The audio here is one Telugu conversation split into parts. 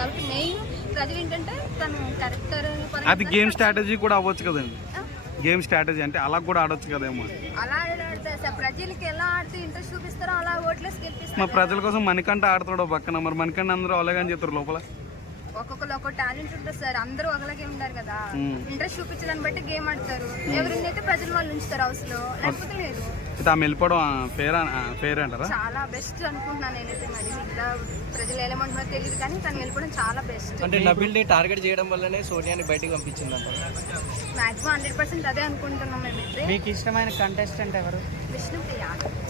కాబట్టి మెయిన్ ప్రజలు ఏంటంటే తను క్యారెక్టర్ అది గేమ్ స్ట్రాటజీ కూడా అవ్వచ్చు కదండి. గేమ్ స్ట్రాటజీ అంటే అలా కూడా ఆడొచ్చు కదేమో అలా ప్రజలకి ఎలా ఆడితే ఇంట్రెస్ట్ చూపిస్తారో అలా ఓట్లేసి మా గెలిపిస్తారు ప్రజల కోసం మణికంట ఆడతాడు పక్కన. మరి మణికంట అందరూ అలాగని చెప్తారు లోపల? ఒక్కొక్కరు ఒక్కొక్క టాలెంట్ ఉంటుంది సార్. అందరూ ఒకలాగే ఉంటారు కదా. ఇంట్రెస్ట్ చూపించడాన్ని బట్టి గేమ్ ఆడతారు. ఎవరినైతే ప్రజలు వాళ్ళు ఉంచుతారు హౌస్లో లేకపోతే లేదు. అయితే ఆమె వెళ్ళిపోవడం ఫేర్ ఫేర్ అంటారా? చాలా బెస్ట్ అనుకుంటున్నాను నేనైతే మరి. మిగతా ప్రజలు ఏమంటున్నారో తెలియదు కానీ తను వెళ్ళిపోవడం చాలా బెస్ట్. అంటే టార్గెట్ చేయడం వల్లనే సోనియాని బయటకు పంపించిందంట మాక్సిమం హండ్రెడ్ పర్సెంట్ అదే అనుకుంటున్నాం మేమైతే. మీకు ఇష్టమైన కంటెస్టెంట్ ఎవరు? విష్ణుప్రియ.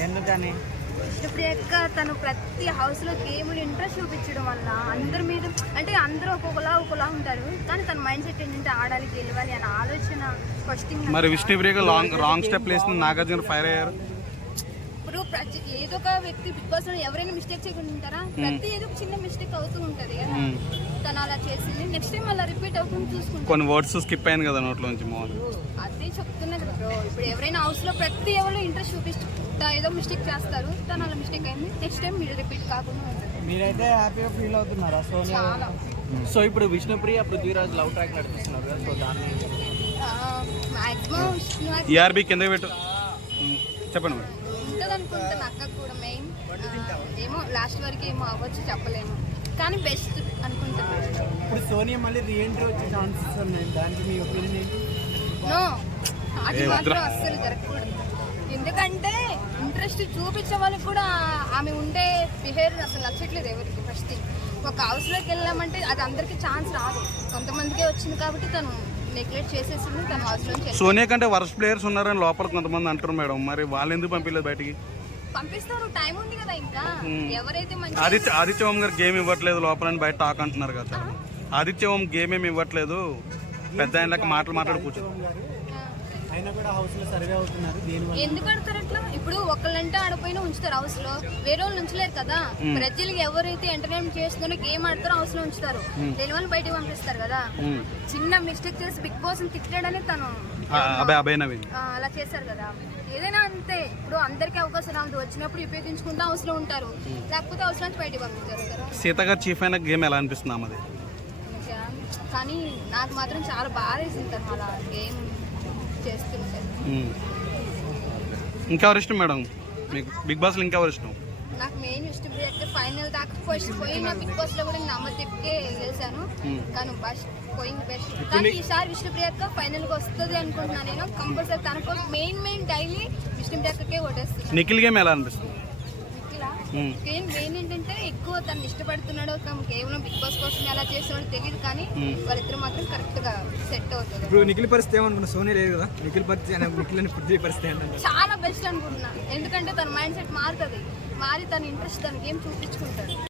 ఎందుకని? విష్ణుప్రియక్క తను ప్రతి హౌస్లో గేములు ఇంట్రెస్ట్ చూపించడం వల్ల అందరి మీద అంటే అందరూ ఒక్కొక్కలా ఒక్కొక్కలా ఉంటారు. కానీ తన మైండ్ సెట్ ఏంటంటే ఆడాలి గెలవాలి అనే ఆలోచన ఫస్ట్ మరి విష్ణుప్రియగా లాంగ్ రాంగ్ స్టెప్ వేసిన నాగార్జున ఫైర్ అయ్యారు? ఇప్పుడు ప్రతి ఏదో ఒక వ్యక్తి బిగ్ బాస్లో ఎవరైనా మిస్టేక్ చేయకుండా ఉంటారా? ప్రతి ఏదో ఒక చిన్న మిస్టేక్ అవుతూ ఉంటది కదా. మ్మ్. తను అలా చేసింది. నెక్స్ట్ టైం అలా రిపీట్ అవుతుంది చూసుకుంటాం. కొన్ని వర్డ్స్ స్కిప్ అయింది కదా నోట్లో నుంచి మోహన్. అదే చెప్తున్నది బ్రో ఇప్పుడు ఎవరైనా హౌస్లో ప్రతి ఎవరు ఇంట్రెస్ట్ చూపిస్తా ఏదో మిస్టేక్ చేస్తారు. తను అలా మిస్టేక్ అయింది. నెక్స్ట్ టైం మీరు రిపీట్ కాకుండా మీరైతే హ్యాపీగా ఫీల్ అవుతున్నారా? సోనియా చాలా. సో ఇప్పుడు విష్ణుప్రియ పృథ్వీరాజ్ లవ్ ట్రాక్ నడిపిస్తున్నారు కదా సో దాన్ని మాక్సిమం ఈఆర్బి కింద పెట్టు. చెప్పండి మేడం. ఉంటుంది కూడా మెయిన్ ఏమో లాస్ట్ వరకు ఏమో అవ్వచ్చు చెప్పలేము. కానీ బెస్ట్ అనుకుంటున్నాను ఇప్పుడు సోనియా మళ్ళీ రీఎంట్రీ వచ్చే ఛాన్సెస్ ఉన్నాయి. దానికి మీ ఒపీనియన్ ఏంటి? నో అది ఏ మాత్రం వద్దురా. అస్సలు జరగకూడదు. ఎందుకంటే ఇంట్రెస్ట్ చూపించే వాళ్ళకి కూడా ఆమె ఉండే బిహేవియర్ అసలు నచ్చట్లేదు ఎవరికి. ఫస్ట్ ఒక హౌస్లోకి వెళ్ళామంటే అది అందరికీ ఛాన్స్ రాదు. కొంతమందికే వచ్చింది కాబట్టి తను నెగ్లెక్ట్ చేసేసింది తన హౌస్లో నుంచి వెళ్ళి- సోనియా కంటే వర్స్ట్ ప్లేయర్స్ ఉన్నారని లోపల కొంతమంది అంటారు మేడం. మరి వాళ్ళు ఎందుకు పంపించలేదు బయటికి? పంపిస్తారు టైం ఉంది కదా ఇంకా. ఎవరైతే మంచి ఆదిత్య ఆదిత్య ఓం గారు గేమ్ ఇవ్వట్లేదు లోపల అని బయట టాక్ అంటున్నారు కదా చాలా. ఆదిత్య ఓం గేమ్ ఏమి ఇవ్వట్లేదు. పెద్ద ఆయన లెక్క మాటలు మాట్లాడి కూర్చో. గారు అయినా కూడా హౌస్లో సర్వే అవుతున్నారు దీనివల్ల? ఎందుకు ఆడతారు అట్లా? ఇప్పుడు ఒకళ్ళంటే ఆడపోయినా ఉంచుతారు హౌస్లో. వేరే వాళ్ళు ఉంచలేరు కదా. ప్రజలకి ఎవరైతే ఎంటర్టైన్మెంట్ చేస్తున్నారో గేమ్ ఆడతారో హౌస్లో ఉంచుతారు. లేని వాళ్ళు బయటకు పంపిస్తారు కదా. చిన్న మిస్టేక్ చేసి బిగ్ బాస్ తిట్టాడని తను అలా చేశారు కదా. ఏదైనా అంతే. ఇప్పుడు అందరికీ అవకాశం రాదు వచ్చినప్పుడు ఉపయోగించుకుంటూ హౌస్లో ఉంటారు. లేకపోతే హౌస్ నుంచి బయటకు పంపించారు కదా సీత గారు చీఫ్ అయిన గేమ్ ఎలా అనిపిస్తుంది కానీ నాకు మాత్రం చాలా బాగా వేసింది తను అలా. గేమ్. ఇంకెవరు ఇష్టం మేడం? మీకు బిగ్ బాస్లో ఇంకెవరు ఇష్టం? నాకు మెయిన్ ఇష్టం అయితే ఫైనల్ దాకా ఫస్ట్ పోయిన బిగ్ బాస్లో కూడా నేను అమ్మ తిప్పికే గెలిచాను. కానీ బస్ట్ పోయింది బెస్ట్. కానీ ఈసారి విష్ణుప్రియక్క ఫైనల్కి వస్తుంది అనుకుంటున్నాను నేను. కంపల్సరీ తన కోసం మెయిన్ మెయిన్ డైలీ విష్ణుప్రియక్కకే ఓటేస్తున్నాను నిఖిల్ గేమ్ ఎలా అనిపిస్తుంది. మెయిన్ మెయిన్ ఏంటంటే ఎక్కువ తను ఇష్టపడుతున్నాడో తను కేవలం బిగ్ బాస్ కోసం ఎలా చేస్తున్నాడో తెలియదు కానీ వాళ్ళిద్దరు మాత్రం కరెక్ట్గా సెట్ అవుతుంది ఇప్పుడు నిఖిల్ పరిస్థితి ఏమనుకున్నా? సోనియా లేదు కదా. నిఖిల్ పరిస్థితి నిఖిల్ అని పృథ్వీ పరిస్థితి చాలా బెస్ట్ అనుకుంటున్నాను ఎందుకంటే తన మైండ్ సెట్ మారుతుంది. మారి తన ఇంట్రెస్ట్ తన గేమ్ చూపించుకుంటాడు